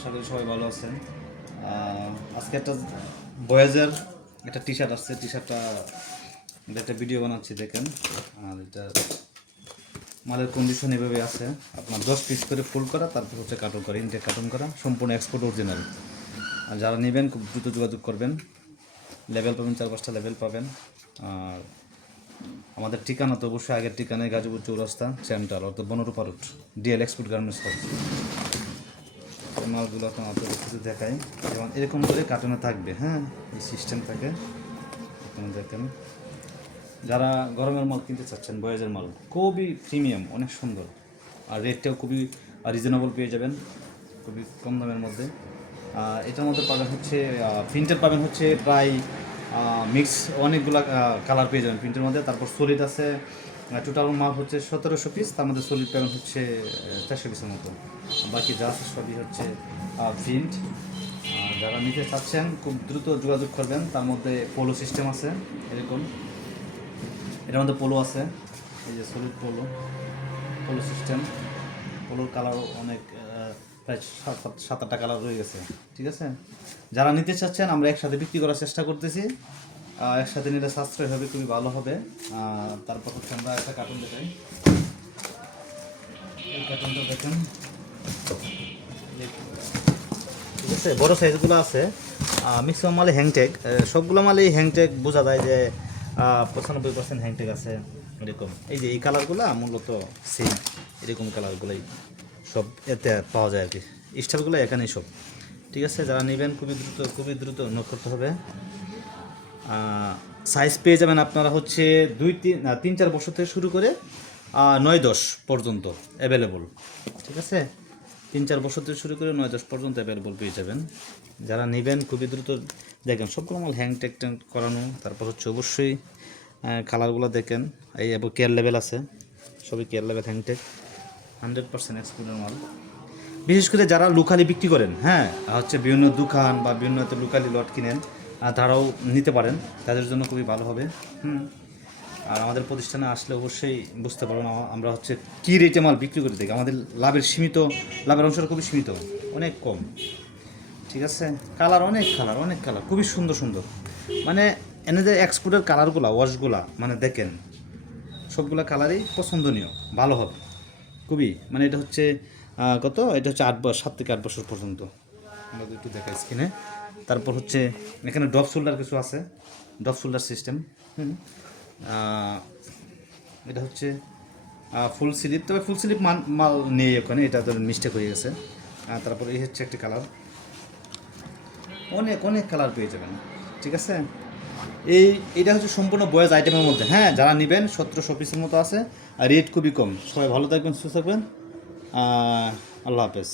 আশা করি সবাই ভালো আছেন। আজকে একটা বয়েজের একটা টি শার্ট আসছে। টি শার্টটা একটা ভিডিও বানাচ্ছি, দেখেন। আর এটা মালের কন্ডিশন এভাবে আছে। আপনার 10 পিস করে ফুল করা, তারপর হচ্ছে কার্টন করা, ইনটেক কার্টন করা, সম্পূর্ণ এক্সপোর্ট অরিজিনাল। আর যারা নেবেন খুব দ্রুত যোগাযোগ করবেন। লেভেল পাবেন, 4-5টা লেভেল পাবেন। আর আমাদের ঠিকানা তো অবশ্যই আগের ঠিকানায় গাজীপুর চৌরাস্তা সেন্টার, অর্থাৎ Banarupa road, DL export garments house. মালগুলো আপনার কিছু দেখাই, যেমন এরকম করে কার্টনে থাকবে। হ্যাঁ, এই সিস্টেম থাকে। আপনারা দেখেন, যারা গরমের মাল কিনতে চাচ্ছেন, বয়েজের মাল খুবই প্রিমিয়াম, অনেক সুন্দর। আর রেটটাও খুবই রিজনেবল পেয়ে যাবেন, খুবই কম দামের মধ্যে। এটার মধ্যে পাবেন হচ্ছে প্রিন্টের পাবেন হচ্ছে প্রায় মিক্স অনেকগুলা কালার পেয়ে যাবেন প্রিন্টের মধ্যে। তারপর সলিড আছে, টোটাল মাল হচ্ছে 1700 পিস, তার মধ্যে সলিড পাবেন হচ্ছে 400 পিসের মতো। বাকি যা আছে সবই হচ্ছে প্রিন্ট। যারা নিতে চাচ্ছেন খুব দ্রুত যোগাযোগ করবেন। তার মধ্যে পোলো সিস্টেম আছে, এরকম এটার মধ্যে পোলো আছে, এই যে সলিড পোলো, পোলো সিস্টেম। পোলোর কালারও অনেক, প্রায় 7-8টা কালার রয়ে গেছে। ঠিক আছে, যারা নিতে চাচ্ছেন আমরা একসাথে বিক্রি করার চেষ্টা করতেছি। একসাথে নিলে সাশ্রয় হবে, খুবই ভালো হবে। তারপর হচ্ছে আমরা একটা কার্টুন দেখাই। এই কার্টুনটা দেখেন, ঠিক আছে। বড় সাইজগুলো আছে, ম্যাক্সিমাম মালে হ্যাংটেক, সবগুলো মালেই হ্যাংটেক বোঝা যায় যে 95% হ্যাংটেক আছে। এরকম এই যে এই কালারগুলো মূলত সেম, এরকম কালারগুলোই সব এতে পাওয়া যায় আর কি। স্টাইলগুলো এখানেই সব। ঠিক আছে, যারা নেবেন খুবই দ্রুত নোট করতে হবে। সাইজ পেয়ে যাবেন আপনারা হচ্ছে 3-4 বছর থেকে শুরু করে 9-10 পর্যন্ত অ্যাভেলেবল। ঠিক আছে, 3-4 বছর থেকে শুরু করে 9-10 পর্যন্ত অ্যাভেলেবল পেয়ে যাবেন। যারা নেবেন খুবই দ্রুত দেখেন, সবগুলো মাল হ্যাং টেক করানো। তারপর হচ্ছে অবশ্যই কালারগুলো দেখেন, এই এবং কেয়ার লেভেল আছে, সবই কেয়ার লেভেল হ্যাংটেক, 100% এক্সপোর্টের মাল। বিশেষ করে যারা লোকালি বিক্রি করেন, হ্যাঁ, হচ্ছে বিভিন্ন দোকান বা বিভিন্ন লোকালি লট কিনেন, তারাও নিতে পারেন, তাদের জন্য খুবই ভালো হবে। আর আমাদের প্রতিষ্ঠানে আসলে অবশ্যই বুঝতে পারবেন আমরা হচ্ছে কী রেটে মাল বিক্রি করে থাকি। আমাদের লাভের অংশটা খুবই সীমিত, অনেক কম। ঠিক আছে, অনেক কালার খুবই সুন্দর সুন্দর। মানে এনেদের এক্সপোর্টের কালারগুলা, ওয়াশগুলা মানে দেখেন, সবগুলা কালারই পছন্দনীয়, ভালো হবে খুবই। মানে এটা হচ্ছে এটা হচ্ছে 7 থেকে 8 বছর পর্যন্ত। আমরা একটু দেখাই স্ক্রিনে। তারপর হচ্ছে এখানে ড্রপ শোল্ডার কিছু আছে, ড্রপ শোল্ডার সিস্টেম। এটা হচ্ছে ফুল স্লিপ, তবে ফুল স্লিপ মাল নেই ওখানে, এটা তো মিস্টেক হয়ে গেছে। তারপর এই হচ্ছে একটি কালার, অনেক কালার পেয়ে যাবেন। ঠিক আছে, এটা হচ্ছে সম্পূর্ণ বয়েজ আইটেমের মধ্যে। হ্যাঁ, যারা নেবেন 1700 পিসের মতো আছে, আর রেট খুবই কম। সবাই ভালো থাকবেন, সুস্থ থাকবেন। আল্লাহ হাফেজ।